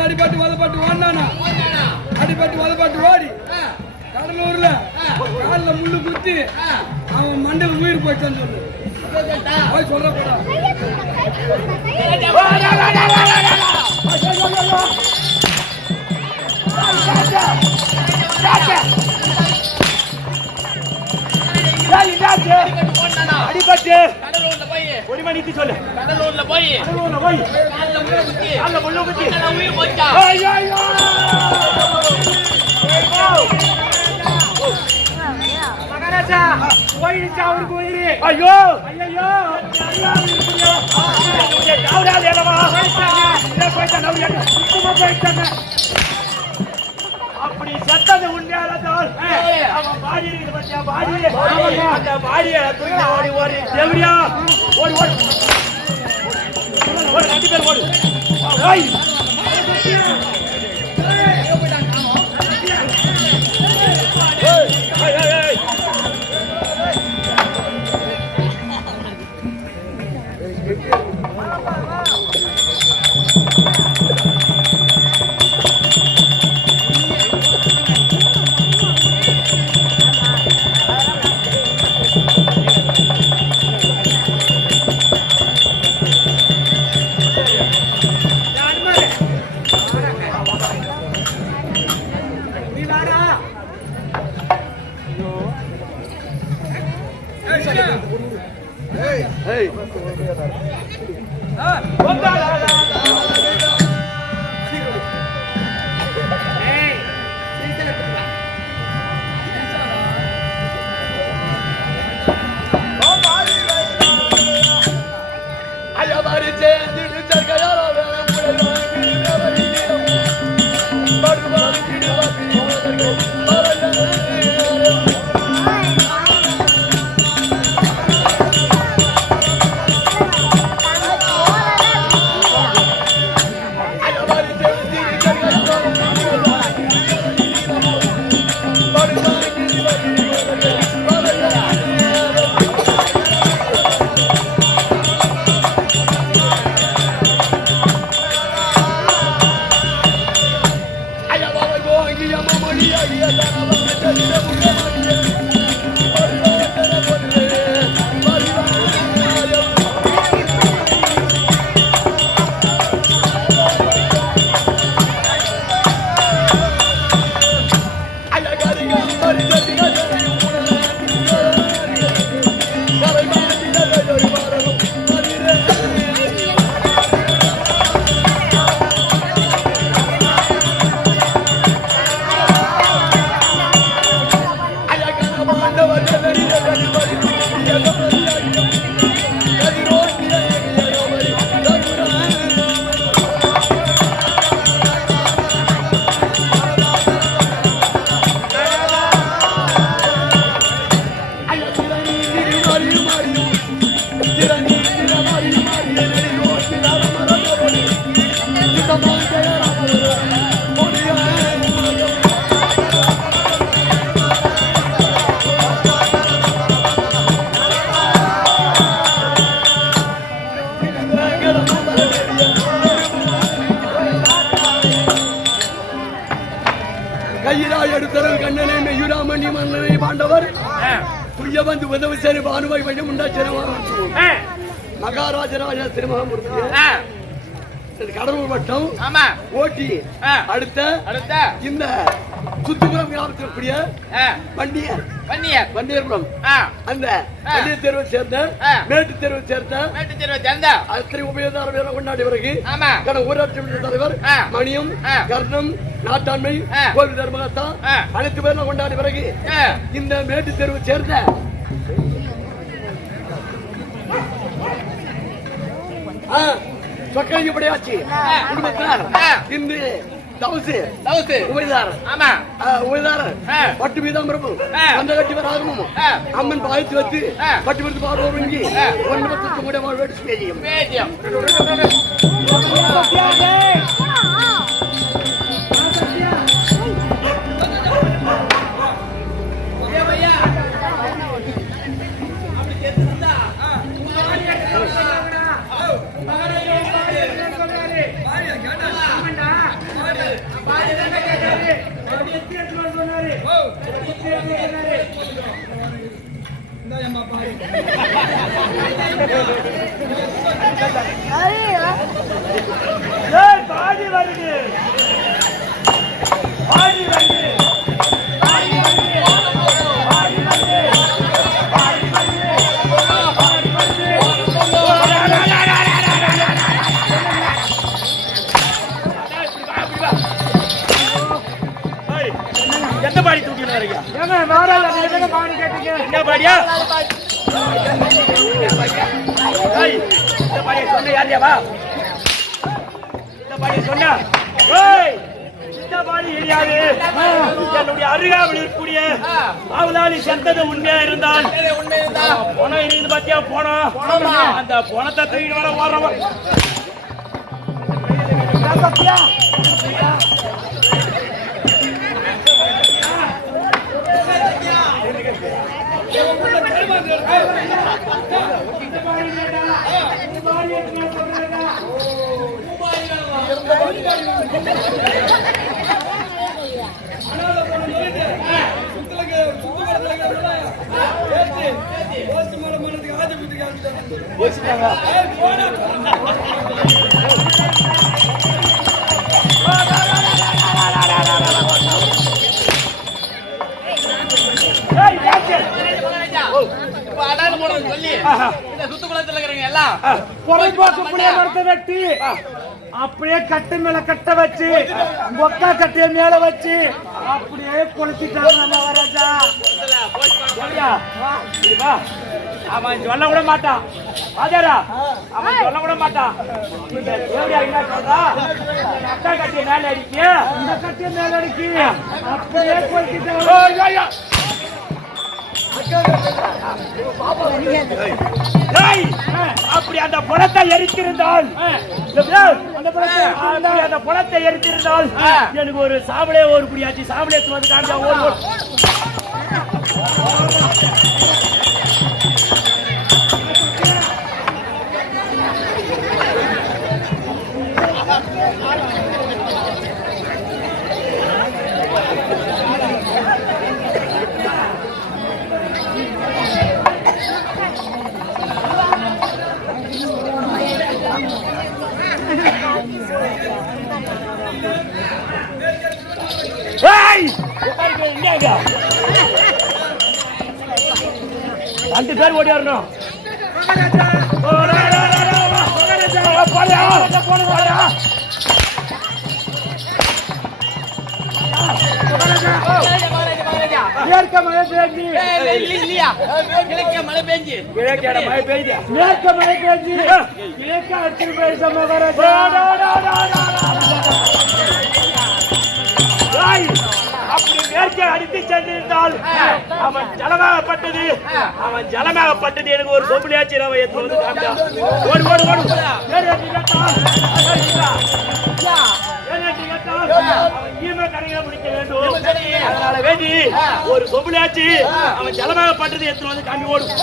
அடிபட்டு வதப்பட்டு ஓடினானா அடிபட்டு வதப்பட்டு ஓடி கடலூர்ல காலில் முள்ளு குத்தி அவன் மண்டல உயிர் போயிட்டான்னு சொல்லு போய் சொல்ற அடிபட்டு ஒரு மணிக்கு சொல்லு கடலூர்ல போய் மகாராஜா போயிடுச்சு அவருக்கு உயிர். ஐயோ ஐயோ அப்படி செத்தது உண்மையானதால் அவன் பாடி இருக்குது பத்தியா பாடி அந்த பாடிய ஓடி ஓடி தேவடியா ஓடி ஓடி ஓடி 2 பேர் ஓடி மகாராஜராஜ திருமகமூர்த்தி கடலூர் வட்டம் ஓட்டி அடுத்த இந்த சுத்துபுரம் கிராமத்திற்குரிய வண்டியர்புரம் அந்த வண்டியர் தெருவை சேர்ந்த மேட்டு தெருவை சேர்ந்த அத்தனை உபயோகதார வீரர் கொண்டாடிய பிறகு ஊராட்சி மன்ற தலைவர் மணியம் கர்ணம் நாட்டாண்மை கோவில் தர்மகத்தா அனைத்து பேரும் கொண்டாடிய பிறகு இந்த மேட்டு தெருவை சேர்ந்த சொக்கலிங்கப்படையாச்சு குடும்பத்தினர் இன்று தவுசு உபயதாரர். ஆமா உபயதாரர் பட்டு பீதாம்பரமும் அந்த கட்டி வராகமும் அம்மன் பாய்ச்சி வச்சு பட்டு விடுத்து பாடுவோம் ஒன்று பத்து கூட வேடிச்சு பேஜியம் பாடி வருது பாடி வருது எந்த பாடி தூக்கிட்டு வரீங்க? பாடி கேட்டீங்க என்ன பாடியா? இந்த பாடியை சொன்ன யாரியாவா? இந்த பாடியை சொன்ன இந்த பாடி தெரியாது. என்னுடைய அருகாமல் இருக்கக்கூடிய அவதானி செத்தது உண்மையா இருந்தால் பணம் இருக்குது பாத்தியா? போனோம் அந்த பணத்தை தூக்கிட்டு வர ஓடுறவன் அப்படியே கட்டு மேல கட்ட வச்சு ஒக்கா கட்டிய மேல வச்சு அப்படியே கொளுத்திட்டாங்க மகாராஜா. அவன் சொல்ல விட மாட்டான் ஆஜரா, அவன் சொல்ல விட மாட்டான். என்ன சொல்றா? அக்கா கட்டிய மேல அடிக்க இந்த கட்டிய மேல அடிக்க அப்படியே கொளுத்திட்டாங்க. அப்படி அந்த பணத்தை எரித்திருந்தால் அந்த பணத்தை எரித்திருந்தால் எனக்கு ஒரு சாவலே ஒரு குடியாச்சு சாவலே வந்து காமிச்சா ஒரு ரெண்டு பேர் ஓடி வரணும். மேற்க மழை பெய்ஞ்சு கிழக்க மழை பெய்ஞ்சு மேற்க மழை பெய்ஞ்சு கிழக்க அடிச்சு பேச மகாராஜா. அப்படி மேற்கே அடித்து சென்றிருந்தால் அவன் ஜலமாகப்பட்டது எனக்கு ஒரு சொம்புலியாச்சு அவன் எடுத்து வந்து காமிட்டான். ஓடு ஓடு ஓடு கரையில முடிக்க வேண்டும். அதனால வேண்டி ஒரு சொம்புலியாச்சு அவன் ஜலமாகப்பட்டது எடுத்து வந்து காமி ஓடும்.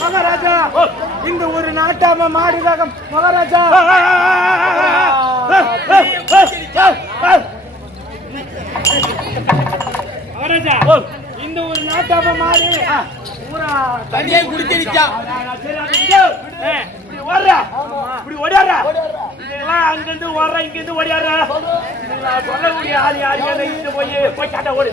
மகாராஜா இந்த ஒரு நாட்டாம மாடிதாக மகாராஜா அப்ப மாறி பூரா தண்ணியை குடிச்சிருச்சா சரி இப்படி ஓடுறா இப்படி ஓடியாடுறா அங்கிருந்து ஓடுற இங்கிருந்து ஓடியாடுறா சொல்லக்கூடிய ஆள் யாரு போய் காட்ட ஓடி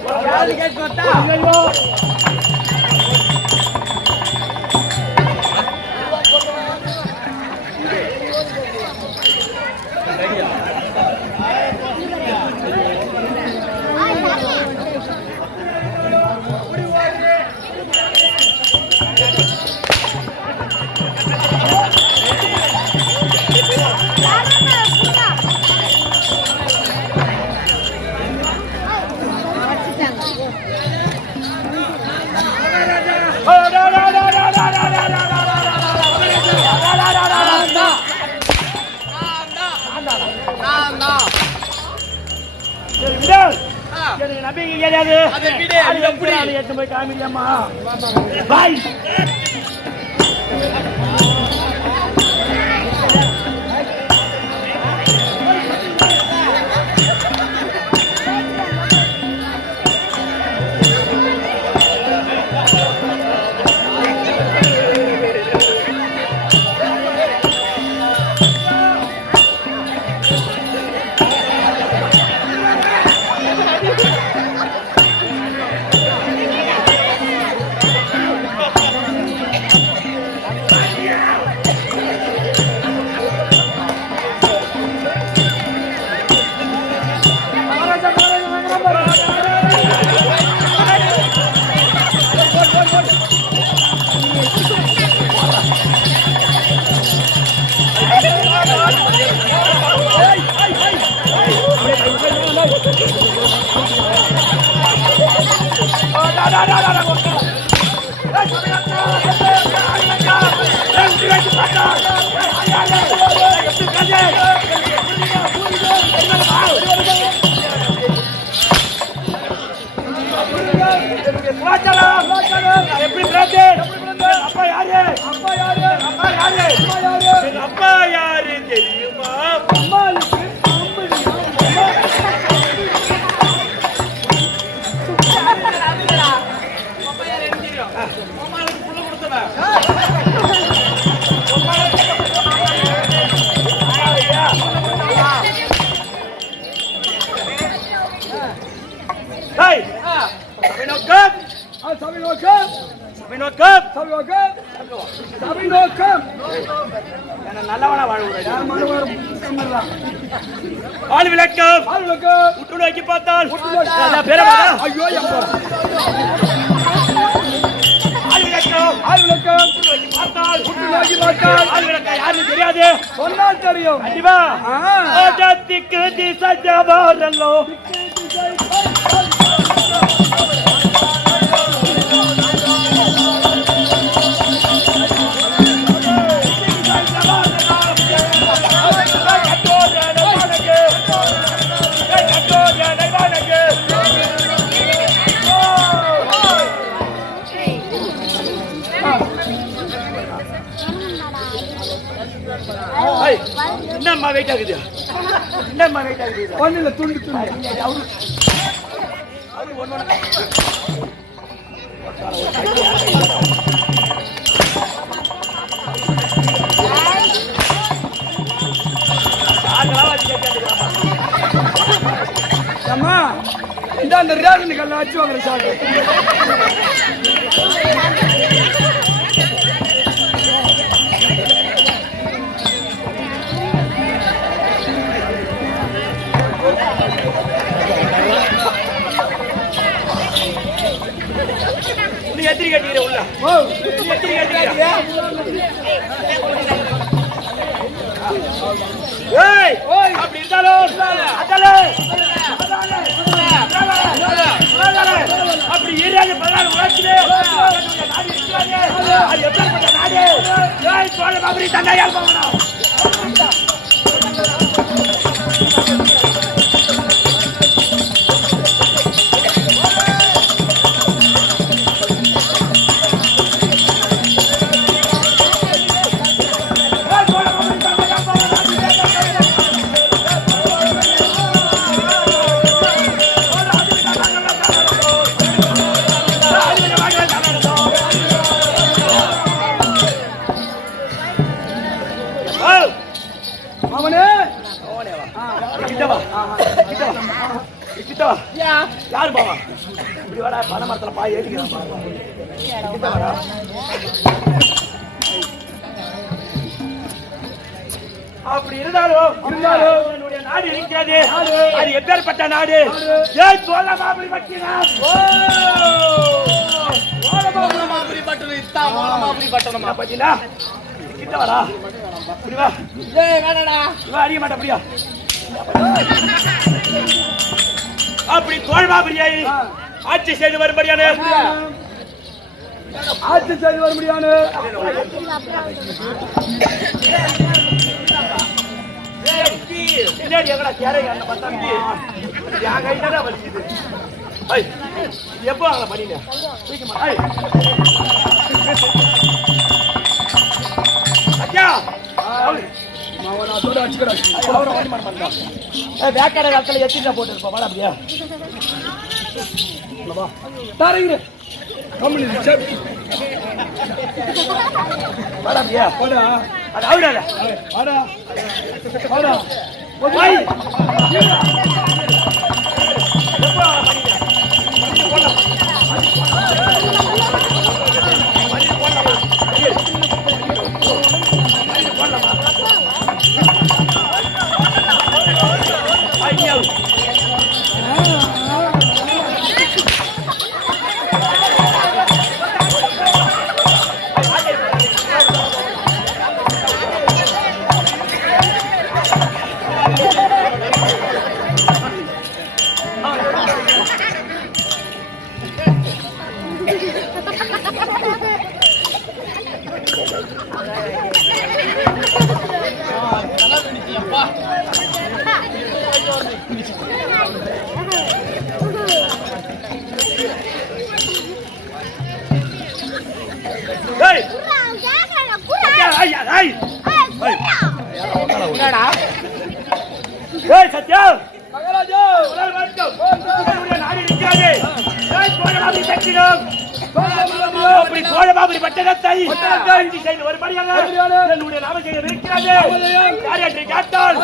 ஐயோ நம்பிக்கை கிடையாது எட்டு போய் காமிக்கலாமா பாய் எப்படி அப்பா யாரு அப்பா யாரு அப்பா யாரு அப்பா யாரு தெரியுமா நல்லவனா வாழ் விளக்கம் உற்று நோக்கி பார்த்தால் யாருன்னு தெரியாது சொன்னால் தெரியும் கண்டிப்பா திசை ஜவாரல்லோ என்னம்மா வெயிட் ஆகுது என்னம்மா வெயிட் ஆகுது ஒண்ணுல துண்டு அம்மா இந்த அந்த ரேஷன் கல்ல வச்சு வாங்குற சாப்பிட்டு எத்திரி கட்டிக்கிற உள்ள எத்திரி கட்டிக்கிற அப்படி இருந்தாலும் அப்படி ஏரியாவில் 16 உழைச்சிலே அது எப்படிப்பட்ட நாடு சோழ பாபரி தண்டையால் போகணும் கிட்ட வா. யாரு பாவா இப்படி வாடா பனை மரத்துல பாய் ஏறிக்கிறான் பாவா. கிட்ட வாடா. அப்படி இருந்தாலும் என்னுடைய நாடு இருக்கிறது. அது எப்பேற்பட்ட நாடு? ஏன் சோழமாபுரி பட்டினம். சோழமாபுரி பட்டணம் இத்தா சோழமாபுரி பட்டணமா பாத்தீங்களா? கிட்ட வாடா. இப்படி வா. ஏய் வேணடா. இவ அடிய மாட்டா அப்படியா? அப்படி சோழமாபுரியை ஆட்சி செய்து வரும்படியான பின்னாடி எங்கடா கேரக அந்த பத்தாம்பி என் கையில வலிக்குது. எப்போ அங்க பண்ணிங்க வேக்கார காலத்துல எத்தில போட்டு இருப்பா வாடா அப்படியா வாடா அப்படியா அது அவடாத வாடா வாடா போய் எப்போ பண்ணிங்க சத்யம் சோழமாபுரி பட்டணத்தை செய்து வரும்படியாக என்னுடைய நாமஜெயம் இருக்கிறது. கேட்டால்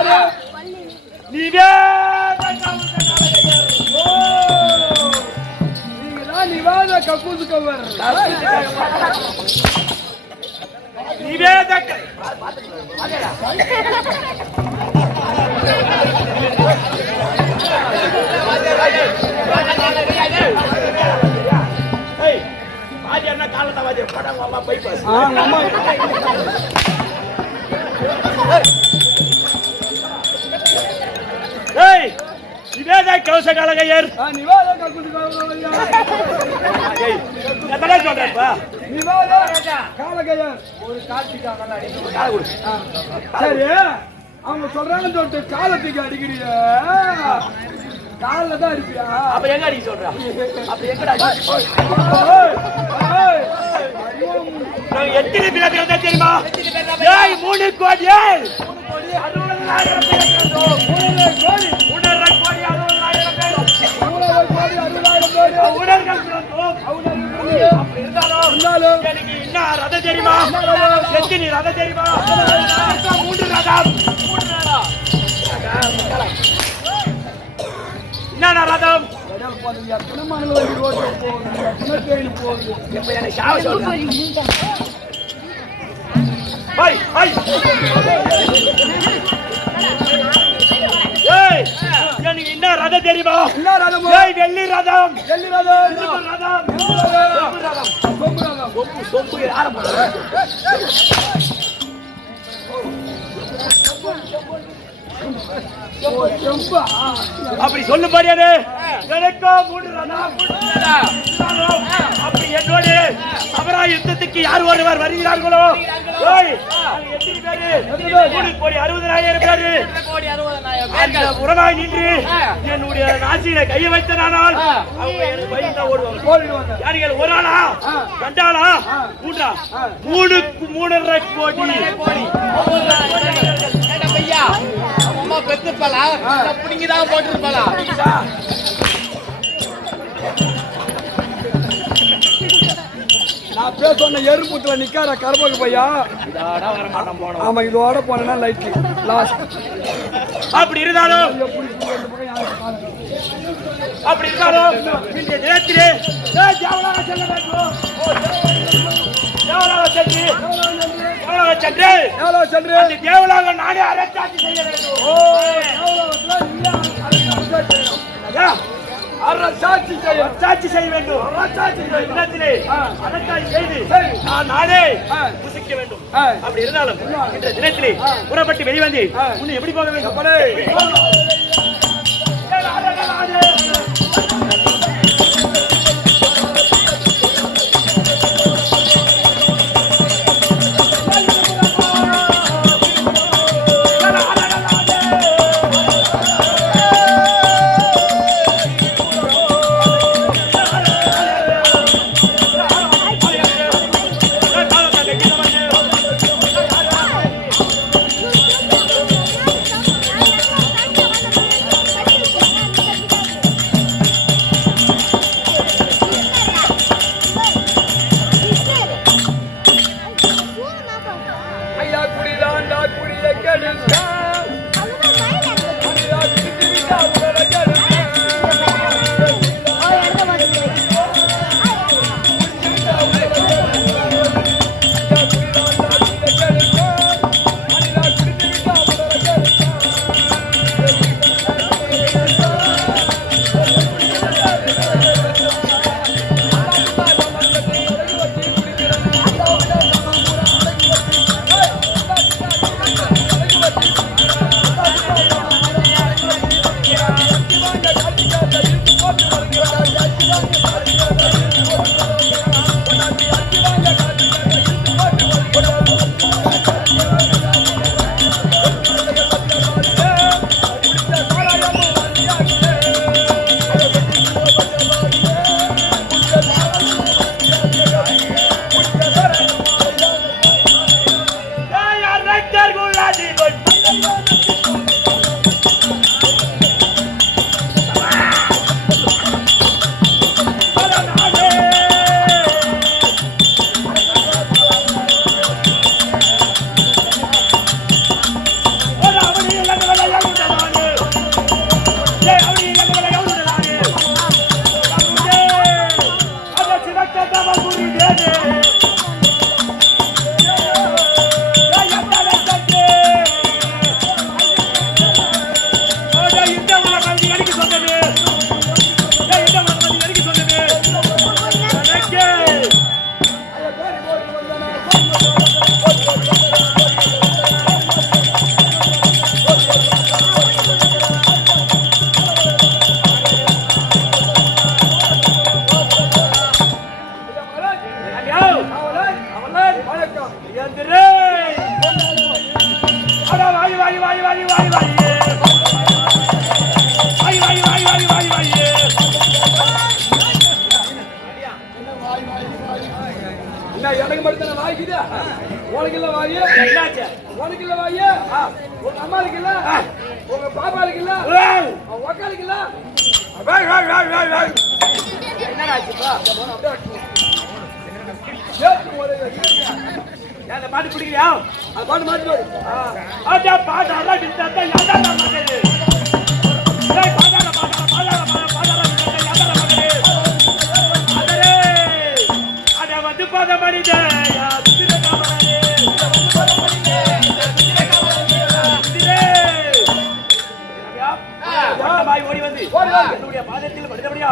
நிவாத கக்கூசு கவர் நிவேதக்க கௌசகாலகையர் ஒரு சரி அவங்க சொல்றாங்க சொல்லிட்டு காலத்துக்கு அடிக்கிறிய காலில் தான் அடிப்பியா? அப்ப எங்க அடிக்க சொல்றா? அப்ப எங்கடா எத்தனை பேர் பிறந்தா தெரியுமா? 3 கோடி 60,000 பேர். 3 கோடி 60,000 பேர். ஊழல்கள் பிறந்தோம். அப்படி இருந்தாலும் எனக்கு என்ன ரதம் தெரியுமா? எத்தனை ரதம் தெரியுமா? 3 ரதம். என்ன ரதம்? எனக்கு என்ன ரதம் தெரியுமா? வெள்ளி ரதம். அப்படி சொல்லும்படியாரு எனக்கும் 3 ரதம். அப்படி என்னோடு அபரா யுத்தத்துக்கு யார் ஒருவர் வருகிறார்களோ எத்தனை பேரு? 3 கோடி 60,000 பேரு. அந்த உறவாய் நின்று என்னுடைய ராசியில கையை வைத்தனால் அவங்க எனக்கு பயந்தா ஓடுவாங்க. யாருங்கள்? ஒரு ஆளா 2 ஆளா 3 3.5 கோடி. ஐயா அம்மா பெத்துப்பலா பிடிங்கிதான் போட்டுருப்பலா. நான் பேர் சொன்ன எருப்புத்துல நிக்கார கரும்புக்கு பையா. ஆமா இதோட போனா லைட் லாஸ்ட். அப்படி இருந்தாலும் அப்படி இருந்தாலும் இன்றைய தினத்திலே தேவலாக செல்ல வேண்டும். தேவலாக சென்று அந்த தேவலாக நானே அரசாட்சி செய்ய வேண்டும். அரசாட்சி செய்ய வேண்டும். தினத்திலே அரசாட்சி செய்து நான் நானே புசிக்க வேண்டும். அப்படி இருந்தாலும் இன்றைய தினத்திலே புறப்பட்டு வெளிவந்து உன்னை எப்படி போக வேண்டும்? எனக்கு மட்டும் வாய்க்குது உனக்கு இல்ல வாயு உனக்கு இல்ல வாயு உங்க அம்மாளுக்கு இல்ல உங்க பாப்பாளுக்கு இல்ல உக்காளுக்கு இல்ல பாட்டு பிடிக்கிறியா பாட்டு மாத்தி வந்து பாத மனித ஓடி வந்து என்னுடைய பாதத்தில் மனிதபடியா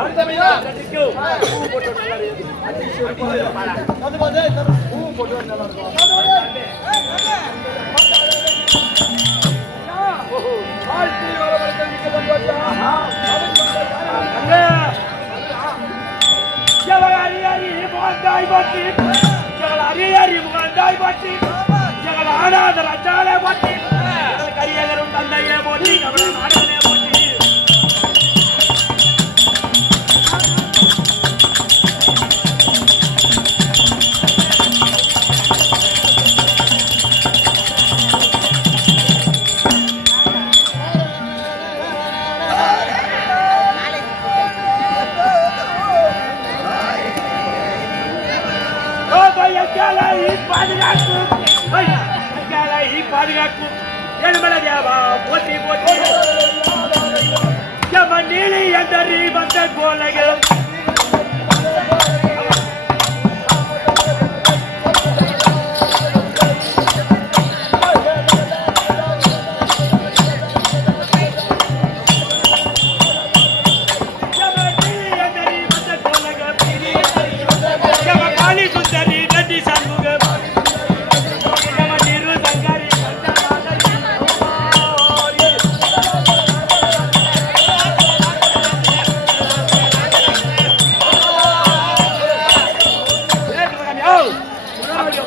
கரியகரும் தந்தையே போட்டி நாடகனே போட்டி பாதுகாக்கும் என் மேல தேவா போட்டி போட்டி நீலி எந்தரி வந்த கோலைகள்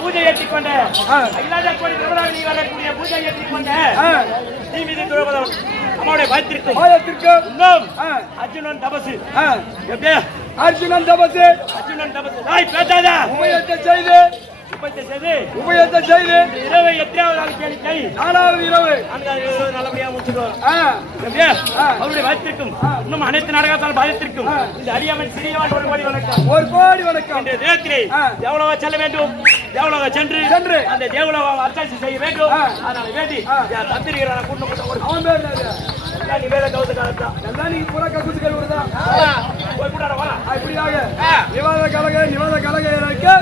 பூஜை ஏற்றிக் கொண்ட பூஜை ஏற்றிக் கொண்ட நீ மீது துரோபதம் அம்மாவுடைய பயத்திற்கும் அர்ஜுனன் தபசு அர்ஜுனன் தபசு நாய் பேசாத உபயத்தை செய்து இரவு எத்தனையாவது கேள்வி 4வது இரவு நல்லபடியா முடிச்சுக்கோம் அவருடைய பயத்திற்கும் இன்னும் அனைத்து நாடகத்தால் பயத்திற்கும் இந்த அடியாமன் சிறியவன் 1 கோடி வணக்கம் 1 கோடி வணக்கம் இந்த தேவத்திலே தேவலோக செல்ல வேண்டும் தேவலோக சென்று அந்த தேவலோக அர்ச்சனை செய்ய வேண்டும் அதனால வேண்டி தந்திரிகளான கூட்டம் அவன் பேர் நீ வேலை கவுத்த காலத்தா எல்லாம் நீ புற ககுசுகள் வருதா போய் கூடாட வா இப்படியாக நிவாத கலக எனக்கு